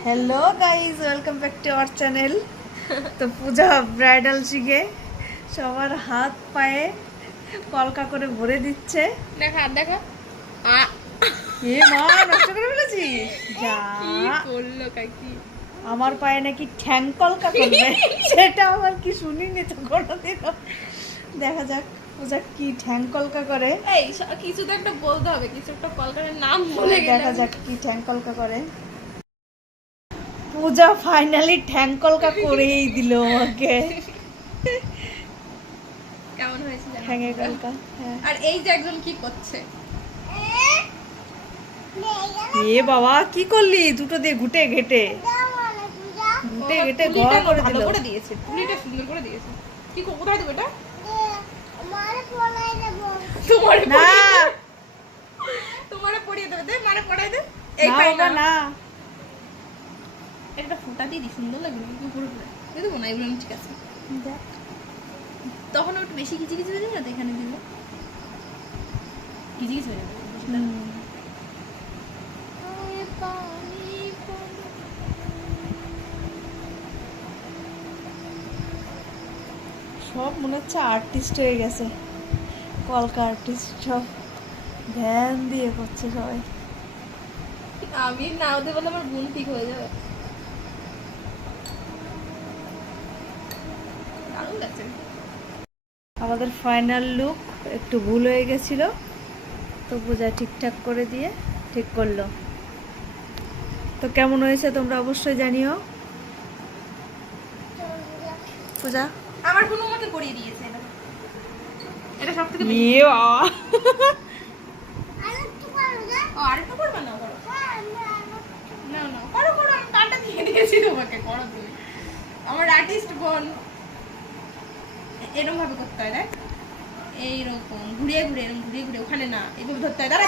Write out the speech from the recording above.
Hello guys welcome back to our channel. तो Puja bridal শিখে সবার হাত পায়ে কলকা করে ভরে দিচ্ছে। দেখা হাত দেখা এ মা নষ্ট করে ফেলেছিস যা। কি করলো কাকি? আমার পায়ে নাকি ঠ্যাং কলকা করবে সেটা আমার কি শুনিনি তো কোনোদিনও। দেখা যাক পূজা কি ঠ্যাং কলকা করে। এই কিছু তো একটা বলতে হবে, কিছু একটা কলকাতার নাম বলে গেলাম। দেখা যাক কি ঠ্যাং কলকা করে। পূজা ফাইনালি ঠ্যাং কলকা করেই দিল আমাকে। কেমন হয়েছে জানো? ঠ্যাঙে কলকা। হ্যাঁ। আর এই যে একজন কি করছে, এ বাবা কি করলি? দুটো দিয়ে ঘুটে ঘেটে ঘুটে ঘেটে ঘর করে ভালো দিল। করে দিয়েছে, পুলিটা সুন্দর করে দিয়েছে। কি কোথায় দেবো এটা? তোমারে না তোমারে পড়িয়ে দেবে, দে মানে পড়াই দে। এই পাইবা না। একটা ফোঁটা দিয়ে দি, সুন্দর লাগবে কিন্তু পুরো দিয়ে দেবো না, এগুলো ঠিক আছে। তখন একটু বেশি কিচি কিচি হয়ে যাবে না, এখানে দিলে কিচি কিচি হয়ে যাবে। সব মনে হচ্ছে আর্টিস্ট হয়ে গেছে, কলকা আর্টিস্ট সব ধ্যান দিয়ে করছে সবাই। আমি না হতে বলে আমার বোন ঠিক হয়ে যাবে। দারুণ লাগছে। আমাদের ফাইনাল লুক একটু ভুল হয়ে গেছিল, তো পূজা ঠিকঠাক করে দিয়ে ঠিক করলো। তো কেমন হয়েছে তোমরা অবশ্যই জানিও। পূজা আমার বোন আমাকে পরিয়ে দিয়েছে এটা। এটা সব থেকে ইয়ে বাবা ও আরেকটু করবে না? করো না না করো করো, আমি কানটা দিয়ে দিয়েছি তোমাকে, করো তুমি। আমার আর্টিস্ট বোন এরকম ভাবে করতে হয়, দেখ এইরকম ঘুরিয়ে ঘুরিয়ে, এরকম ঘুরিয়ে ঘুরিয়ে, ওখানে না এইভাবে ধরতে হয়। দাঁড়া